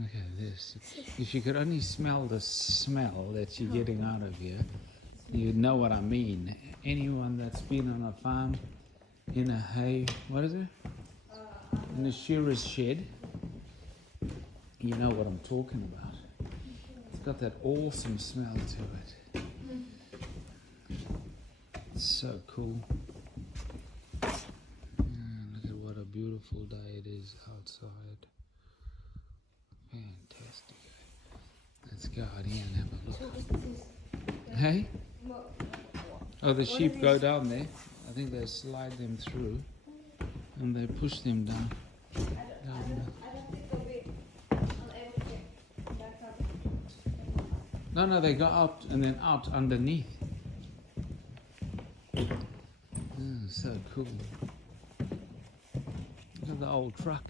Look at this. If you could only smell the smell that you're getting out of here, you'd know what I mean. Anyone that's been on a farm in a hay, what is it? In a shearer's shed, you know what I'm talking about. It's got that awesome smell to it. It's so cool. Look at what a beautiful day it is outside. Fantastic. Let's go out here and have a look. Hey? Oh, the sheep go down there. I think they slide them through and they push them down. No, they go out and then out underneath. Oh, so cool. Look at the old truck.